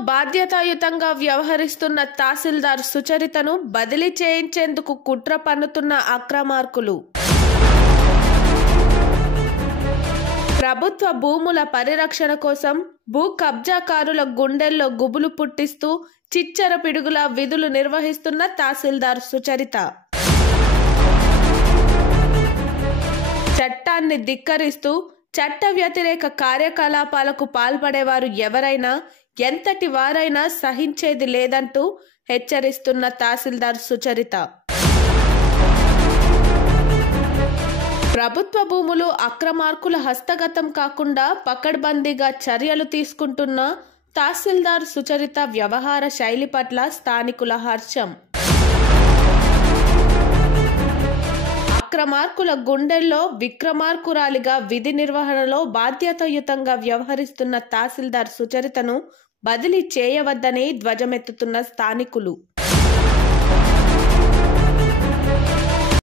బాధ్యతాయుతంగా వ్యవహరిస్తున్న తహసీల్దార్ సుచరితను బదిలీ చేయించేందుకు కుట్ర పన్నుతున్న అక్రమార్కులు. ప్రభుత్వ భూముల పరిరక్షణ కోసం భూ కబ్జాకారుల గుండెల్లో గుబులు పుట్టిస్తూ చిచ్చర పిడుగుల విధులు నిర్వహిస్తున్న తహసీల్దార్ సుచరిత. చట్టాన్ని ధిక్కరిస్తూ చట్ట వ్యతిరేక కార్యకలాపాలకు పాల్పడేవారు ఎవరైనా ఎంతటి వారైనా సహించేది లేదంటూ హెచ్చరిస్తున్న తహసీల్దార్ సుచరిత. ప్రభుత్వ భూములు అక్రమార్కుల హస్తగతం కాకుండా పకడ్బందీగా చర్యలు తీసుకుంటున్న తహసీల్దార్ సుచరిత వ్యవహార శైలి పట్ల స్థానికుల హర్షం. అక్రమార్కుల గుండెల్లో విక్రమార్కురాలిగా విధి నిర్వహణలో బాధ్యతాయుతంగా వ్యవహరిస్తున్న తహసీల్దార్ సుచరితను బదిలీ చేయవద్దని ధ్వజమెత్తుతున్న స్థానికులు.